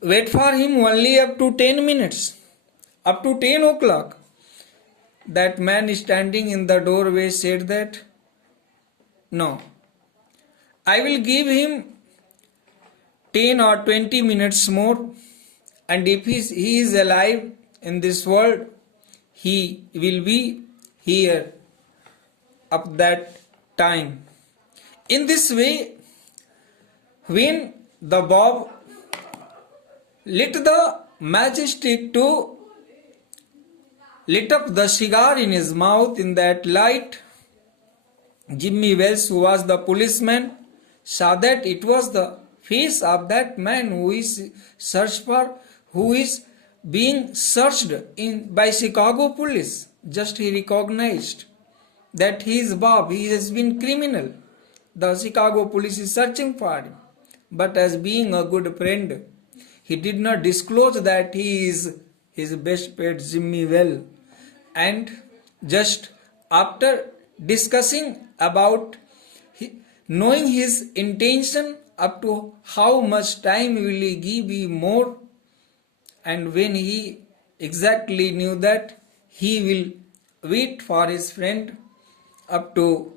wait for him only up to 10 minutes. Up to 10 o'clock. That man standing in the doorway said that, no, I will give him 10 or 20 minutes more, and if he is alive in this world, he will be here up that time. In this way, when the Bob lit the matchstick to lit up the cigar in his mouth, in that light, Jimmy Wells, who was the policeman, saw that it was the face of that man who is searched for, who is being searched in by Chicago police. Just he recognized that he is Bob, he has been criminal. The Chicago police is searching for him. But as being a good friend, he did not disclose that he is his best pet Jimmy Well. And just after discussing about knowing his intention up to how much time will he give me more, and when he exactly knew that he will wait for his friend up to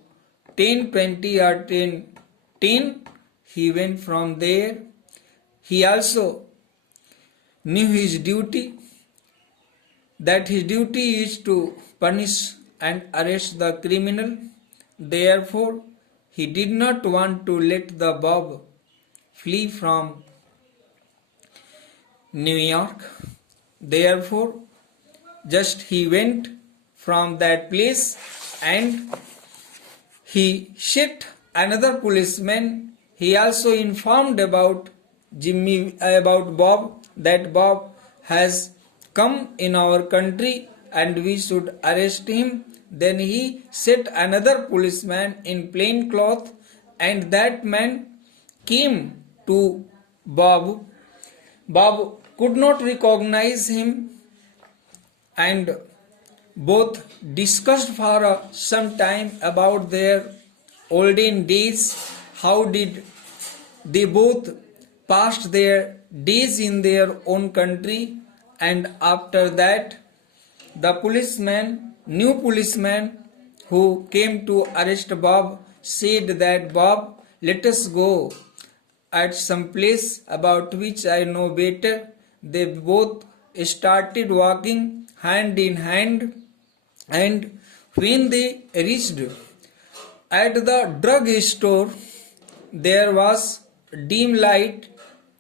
10:20 or 10:10, he went from there. He also knew his duty, that his duty is to punish and arrest the criminal. Therefore, he did not want to let the Bob flee from New York. Therefore, just he went from that place and he shot another policeman. He also informed about Bob, that Bob has come in our country and we should arrest him. Then he set another policeman in plain cloth, and that man came to Bob. Bob could not recognize him, and both discussed for some time about their olden days. How did they both passed their days in their own country? And after that, the new policeman who came to arrest Bob said that, Bob, let us go at some place about which I know better. They both started walking hand in hand, and when they reached at the drug store, there was dim light,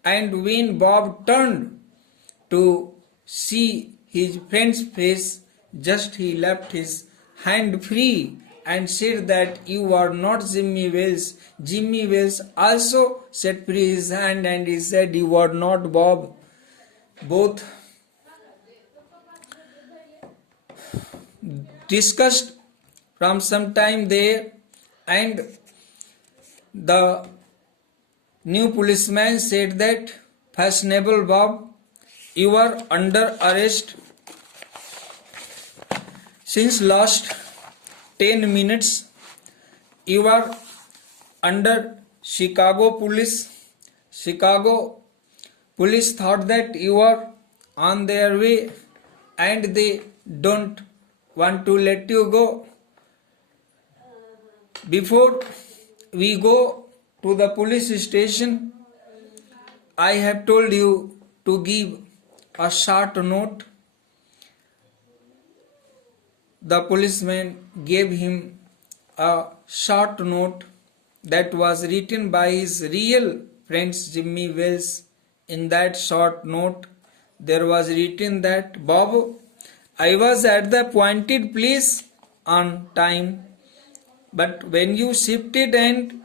and when Bob turned to see his friend's face, just he left his hand free and said that you are not Jimmy Wells. Jimmy Wells also set free his hand and he said you are not Bob. Both discussed from some time there, and the new policeman said that, fashionable Bob, you are under arrest since last 10 minutes. You are under Chicago police. Chicago police thought that you are on their way and they don't want to let you go. Before we go to the police station, I have told you to give a short note. The policeman gave him a short note that was written by his real friend Jimmy Wells. In that short note, there was written that, Bob, I was at the appointed place on time, but when you shifted and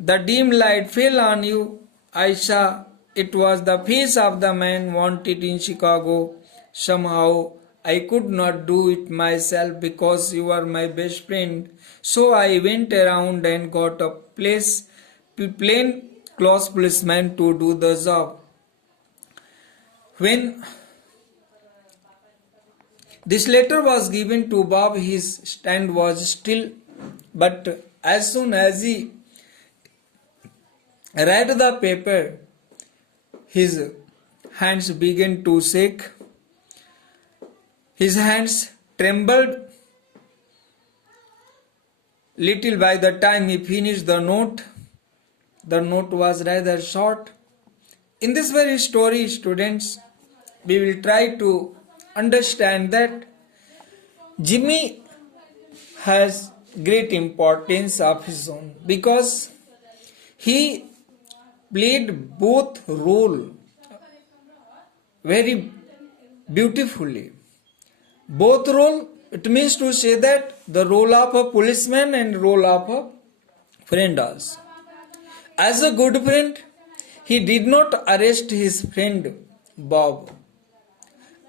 the dim light fell on you, I saw it was the face of the man wanted in Chicago. Somehow I could not do it myself because you are my best friend. So I went around and got a plain clothes policeman to do the job. When this letter was given to Bob, his stand was still, but as soon as he read the paper, his hands began to shake. His hands trembled little by the time he finished the note. The note was rather short. In this very story, students, we will try to understand that Jimmy has great importance of his own because he played both role very beautifully. Both role, it means to say that the role of a policeman and role of a friend also. As a good friend, he did not arrest his friend Bob.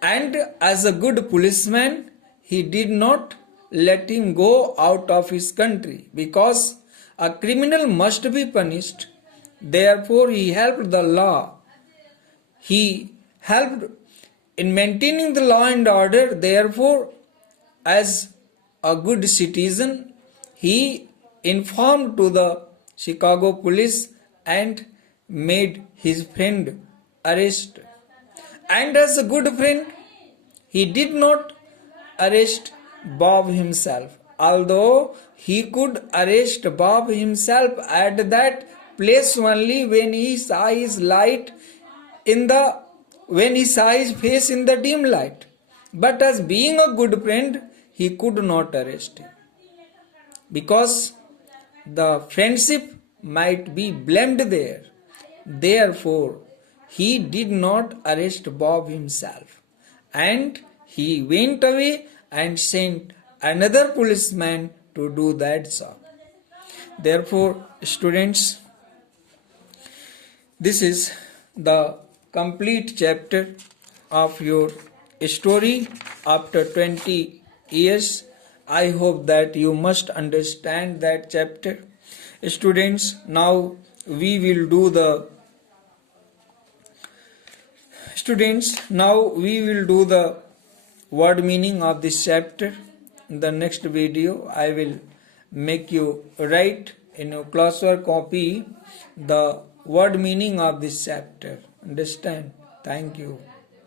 And as a good policeman, he did not let him go out of his country because a criminal must be punished. Therefore, he helped the law. He helped in maintaining the law and order. Therefore, as a good citizen, he informed to the Chicago police and made his friend arrest. And as a good friend, he did not arrest Bob himself, although he could arrest Bob himself at that place only when he saw his light when he saw his face in the dim light. But as being a good friend, he could not arrest him because the friendship might be blamed there. Therefore, he did not arrest Bob himself, and he went away and sent another policeman to do that job. Therefore, students, this is the complete chapter of your story after 20 years. I hope that you must understand that chapter. Students, now we will do the word meaning of this chapter. In the next video, I will make you write in your classwork copy the word meaning of this chapter. Understand? Thank you.